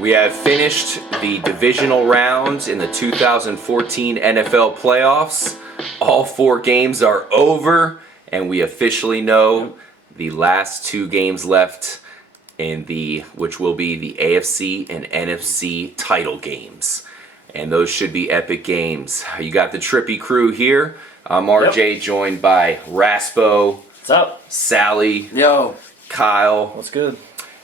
We have finished the divisional rounds in the 2014 NFL playoffs. All 4 games are over, and we officially know the last 2 games left in which will be the AFC and NFC title games. And those should be epic games. You got the Trippy crew here. I'm RJ, joined by Raspo. What's up? Sally. Yo. Kyle. What's good?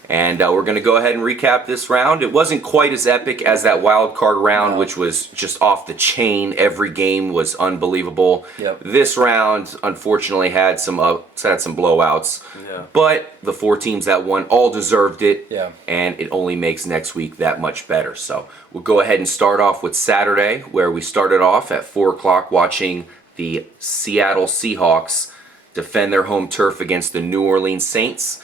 And we're going to go ahead and recap this round. It wasn't quite as epic as that wild card round, which was just off the chain. Every game was unbelievable. Yep. This round, unfortunately, had some blowouts. Yeah. But the 4 teams that won all deserved it. Yeah. And it only makes next week that much better. So we'll go ahead and start off with Saturday, where we started off at 4 o'clock watching the Seattle Seahawks defend their home turf against the New Orleans Saints.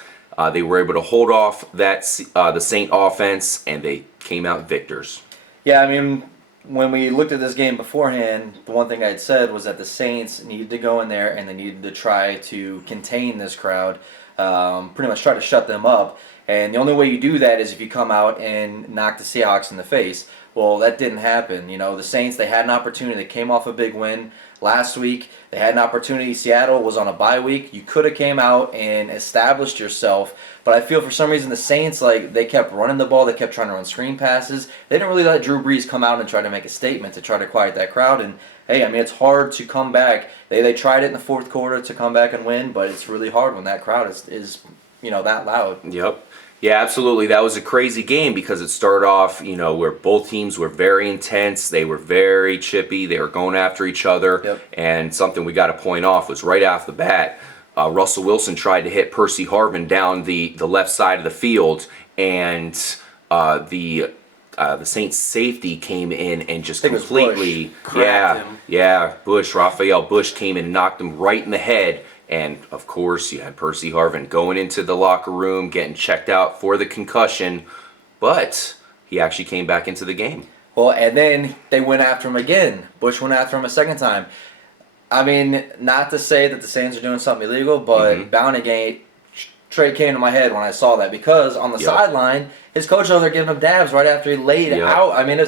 They were able to hold off the Saint offense, and they came out victors. Yeah, I mean, when we looked at this game beforehand, the one thing I had said was that the Saints needed to go in there and they needed to try to contain this crowd, pretty much try to shut them up. And the only way you do that is if you come out and knock the Seahawks in the face. Well, that didn't happen. You know, the Saints, they had an opportunity. They came off a big win last week. They had an opportunity. Seattle was on a bye week. You could have came out and established yourself. But I feel for some reason the Saints, they kept running the ball. They kept trying to run screen passes. They didn't really let Drew Brees come out and try to make a statement to try to quiet that crowd. And, hey, I mean, it's hard to come back. They tried it in the fourth quarter to come back and win, but it's really hard when that crowd is that loud. Yep. Yeah, absolutely. That was a crazy game because it started off, where both teams were very intense. They were very chippy. They were going after each other. Yep. And something we got to point off was right off the bat, Russell Wilson tried to hit Percy Harvin down the left side of the field, and the Saints safety came in and just completely, Raphael Bush came in and knocked him right in the head. And, of course, you had Percy Harvin going into the locker room, getting checked out for the concussion. But he actually came back into the game. Well, and then they went after him again. Bush went after him a second time. I mean, not to say that the Saints are doing something illegal, but Bountygate straight came to my head when I saw that. Because on the sideline, his coach over there giving him dabs right after he laid out. I mean,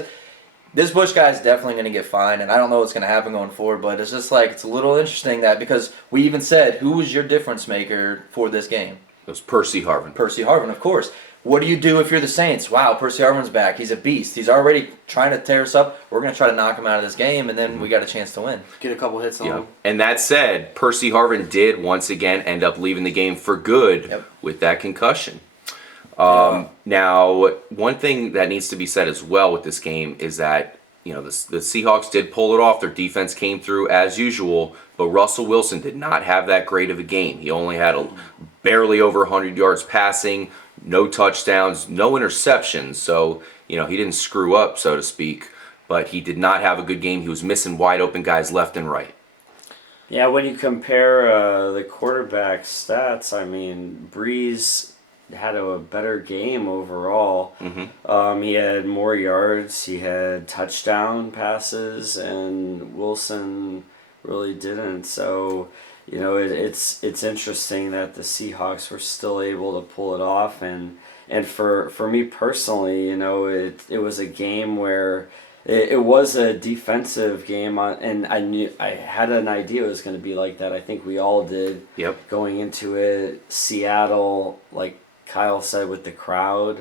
this Bush guy is definitely going to get fined, and I don't know what's going to happen going forward, but it's just it's a little interesting that because we even said, who was your difference maker for this game? It was Percy Harvin. Percy Harvin, of course. What do you do if you're the Saints? Wow, Percy Harvin's back. He's a beast. He's already trying to tear us up. We're going to try to knock him out of this game, and then we got a chance to win. Get a couple hits on him. And that said, Percy Harvin did once again end up leaving the game for good with that concussion. Now, one thing that needs to be said as well with this game is that, the Seahawks did pull it off. Their defense came through as usual, but Russell Wilson did not have that great of a game. He only had barely over 100 yards passing, no touchdowns, no interceptions. So, he didn't screw up, so to speak, but he did not have a good game. He was missing wide open guys left and right. Yeah, when you compare the quarterback stats, I mean, Breeze had a better game overall. He had more yards, he had touchdown passes, and Wilson really didn't. So, it's interesting that the Seahawks were still able to pull it off. And for me personally, it was a game where it was a defensive game, and I had an idea it was going to be like that. I think we all did. Yep. Going into it, Seattle, like Kyle said, with the crowd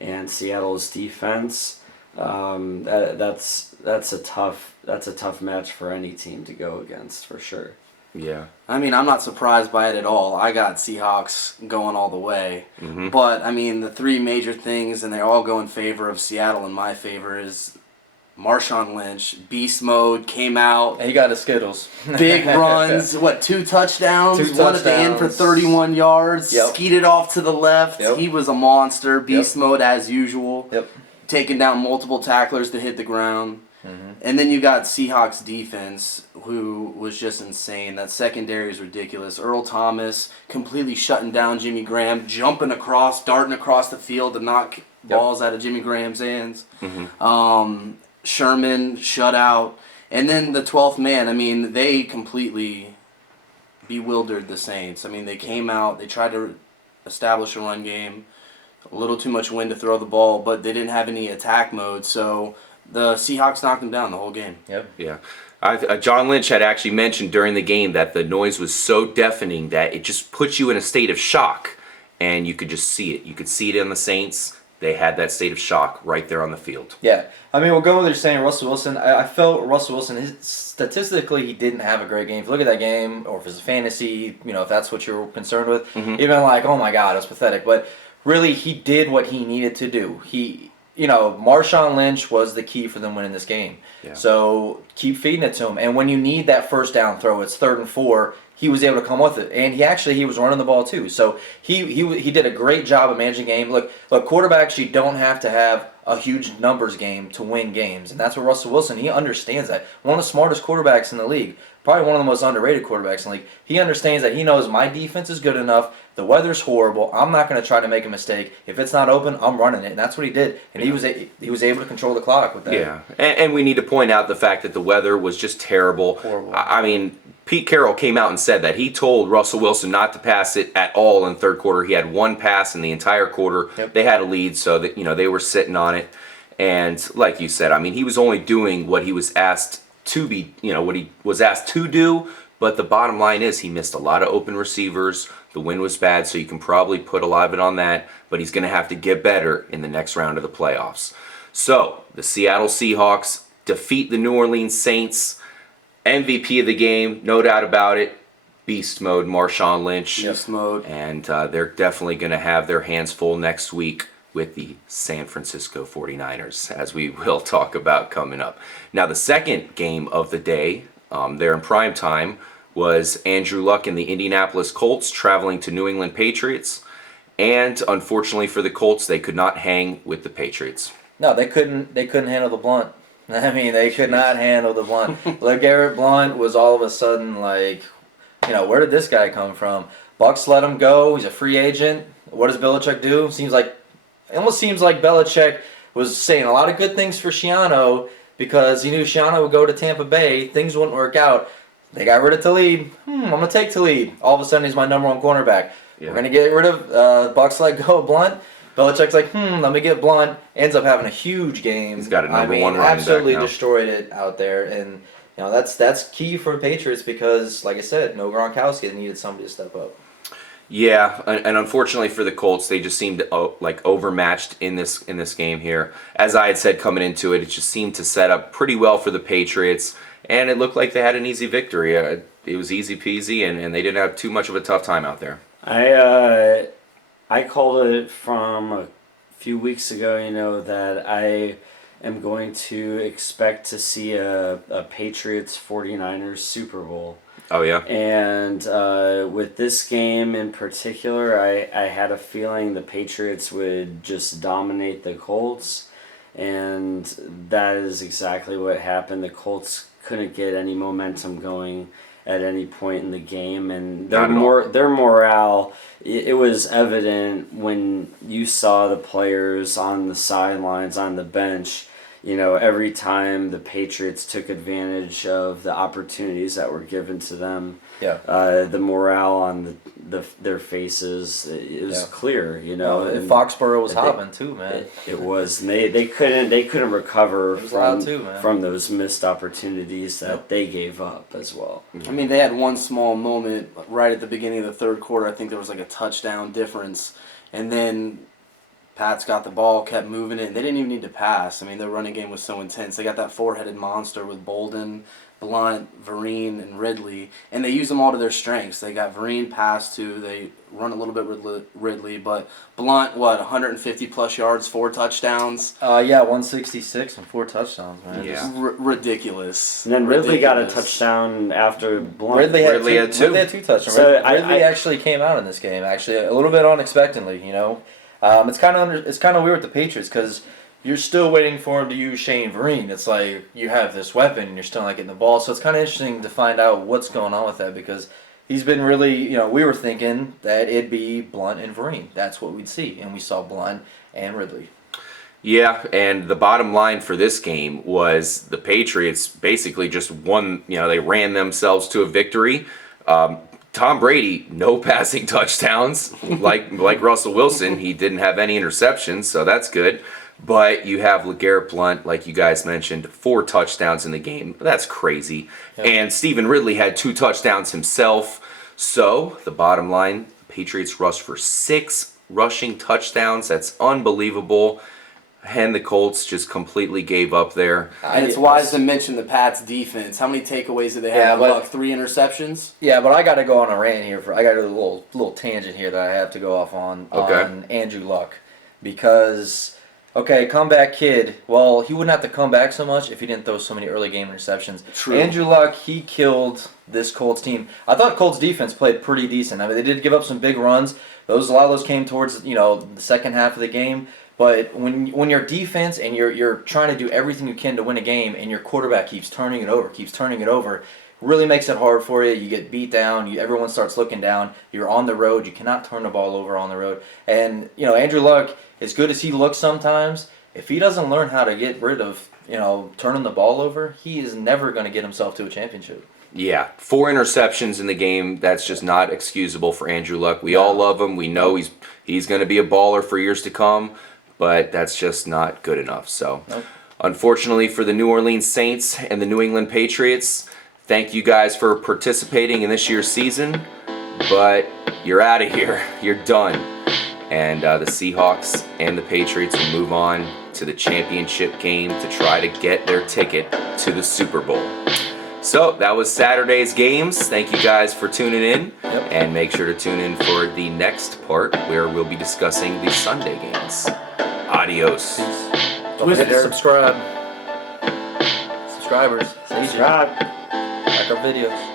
and Seattle's defense, that's a tough match for any team to go against for sure. Yeah. I mean, I'm not surprised by it at all. I got Seahawks going all the way. But, I mean, the 3 major things, and they all go in favor of Seattle in my favor, is Marshawn Lynch, beast mode, came out. And he got his Skittles. Big runs, 2 touchdowns? One at the end for 31 yards. Skeeted off to the left. He was a monster. Beast mode as usual. Taking down multiple tacklers to hit the ground. And then you got Seahawks defense, who was just insane. That secondary is ridiculous. Earl Thomas completely shutting down Jimmy Graham, jumping across, darting across the field to knock balls out of Jimmy Graham's hands. Sherman shut out. And then the 12th man, I mean, they completely bewildered the Saints. I mean, they came out, they tried to establish a run game. a little too much wind to throw the ball, but they didn't have any attack mode, so the Seahawks knocked them down the whole game. Yep. Yeah. John Lynch had actually mentioned during the game that the noise was so deafening that it just puts you in a state of shock, and you could just see it. You could see it in the Saints. They had that state of shock right there on the field. Yeah. I mean, we'll go with what you're saying, Russell Wilson. I felt Russell Wilson, statistically, he didn't have a great game. If you look at that game, or if it's a fantasy, if that's what you're concerned with, you've been like, oh my God, it's pathetic. But really, he did what he needed to do. Marshawn Lynch was the key for them winning this game. Yeah. So keep feeding it to him. And when you need that first down throw, it's 3rd and 4. He was able to come with it, and he was running the ball too. So he did a great job of managing the game. Look, quarterbacks, you don't have to have a huge numbers game to win games, and that's what Russell Wilson, he understands that. One of the smartest quarterbacks in the league, probably one of the most underrated quarterbacks in the league. He understands that. He knows my defense is good enough. The weather's horrible. I'm not going to try to make a mistake. If it's not open, I'm running it, and that's what he did. And he was able to control the clock with that. Yeah, and we need to point out the fact that the weather was just terrible. Horrible. I mean, Pete Carroll came out and said that he told Russell Wilson not to pass it at all in the third quarter. He had one pass in the entire quarter. Yep. They had a lead, so that they were sitting on it. And like you said, I mean, he was only doing what he was asked to be, what he was asked to do. But the bottom line is he missed a lot of open receivers. The wind was bad, so you can probably put a lot of it on that. But he's going to have to get better in the next round of the playoffs. So the Seattle Seahawks defeat the New Orleans Saints. MVP of the game, no doubt about it. Beast mode, Marshawn Lynch. Beast mode. And they're definitely going to have their hands full next week with the San Francisco 49ers, as we will talk about coming up. Now, the second game of the day, there in prime time, was Andrew Luck and the Indianapolis Colts traveling to New England Patriots. And unfortunately for the Colts, they could not hang with the Patriots. No, they couldn't handle the blunt. I mean, they could not handle the Blunt. LeGarrette Blunt was all of a sudden like, where did this guy come from? Bucks let him go. He's a free agent. What does Belichick do? It almost seems like Belichick was saying a lot of good things for Schiano because he knew Schiano would go to Tampa Bay. Things wouldn't work out. They got rid of Talib. I'm going to take Talib. All of a sudden, he's my number one cornerback. Yeah. We're going to get rid of Bucks let go Blunt. Belichick's like, let me get Blunt. Ends up having a huge game. He's got a number one running back absolutely now. Destroyed it out there. And that's key for the Patriots because, like I said, no Gronkowski. They needed somebody to step up. Yeah, and unfortunately for the Colts, they just seemed like overmatched in this game here. As I had said coming into it, it just seemed to set up pretty well for the Patriots, and it looked like they had an easy victory. It was easy peasy, and they didn't have too much of a tough time out there. I called it from a few weeks ago, that I am going to expect to see a Patriots 49ers Super Bowl. Oh, yeah? And with this game in particular, I had a feeling the Patriots would just dominate the Colts, and that is exactly what happened. The Colts couldn't get any momentum going at any point in the game, and their morale, it was evident when you saw the players on the sidelines, on the bench. Every time the Patriots took advantage of the opportunities that were given to them, the morale on their faces, it was clear. And Foxborough was hopping too, man. It was, and they couldn't recover from those missed opportunities that they gave up as well. I mean, they had one small moment right at the beginning of the third quarter. I think there was like a touchdown difference, and then Pats got the ball, kept moving it, and they didn't even need to pass. I mean, their running game was so intense. They got that four-headed monster with Bolden, Blunt, Vereen, and Ridley, and they used them all to their strengths. They got Vereen pass to, they run a little bit with Ridley, but Blunt, 150-plus yards, 4 touchdowns? 166 and 4 touchdowns, man. Yeah. Ridiculous. And then Ridley got a touchdown after Blunt. Ridley had 2 touchdowns. So Ridley actually came out in this game, a little bit unexpectedly, It's kind of weird with the Patriots because you're still waiting for him to use Shane Vereen. It's like you have this weapon and you're still not getting the ball. So it's kind of interesting to find out what's going on with that because he's been really, we were thinking that it'd be Blunt and Vereen. That's what we'd see. And we saw Blunt and Ridley. Yeah, and the bottom line for this game was the Patriots basically just won, they ran themselves to a victory. Tom Brady, no passing touchdowns. Like Russell Wilson, he didn't have any interceptions, so that's good. But you have LeGarrette Blount, like you guys mentioned, 4 touchdowns in the game. That's crazy. Yep. And Stephen Ridley had 2 touchdowns himself. So the bottom line, the Patriots rushed for 6 rushing touchdowns. That's unbelievable. And the Colts just completely gave up there. And it's wise to mention the Pats defense. How many takeaways did they have? About 3 interceptions? Yeah, but I got to go on a rant here. I got a little tangent here that I have to go off on Andrew Luck. Because, okay, comeback kid, well, he wouldn't have to come back so much if he didn't throw so many early game interceptions. True. Andrew Luck, he killed this Colts team. I thought Colts defense played pretty decent. I mean, they did give up some big runs. A lot of those came towards, the second half of the game. But when your defense and you're trying to do everything you can to win a game and your quarterback keeps turning it over, really makes it hard for you. You get beat down. Everyone starts looking down. You're on the road. You cannot turn the ball over on the road. And, Andrew Luck, as good as he looks sometimes, if he doesn't learn how to get rid of, turning the ball over, he is never going to get himself to a championship. Yeah, 4 interceptions in the game. That's just not excusable for Andrew Luck. We all love him. We know he's going to be a baller for years to come. But that's just not good enough. So, Unfortunately for the New Orleans Saints and the New England Patriots, thank you guys for participating in this year's season. But you're out of here. You're done. And the Seahawks and the Patriots will move on to the championship game to try to get their ticket to the Super Bowl. So that was Saturday's games. Thank you guys for tuning in. Yep. And make sure to tune in for the next part where we'll be discussing the Sunday games. Adios. Don't forget to subscribe. Subscribers. Subscribe. Like our videos.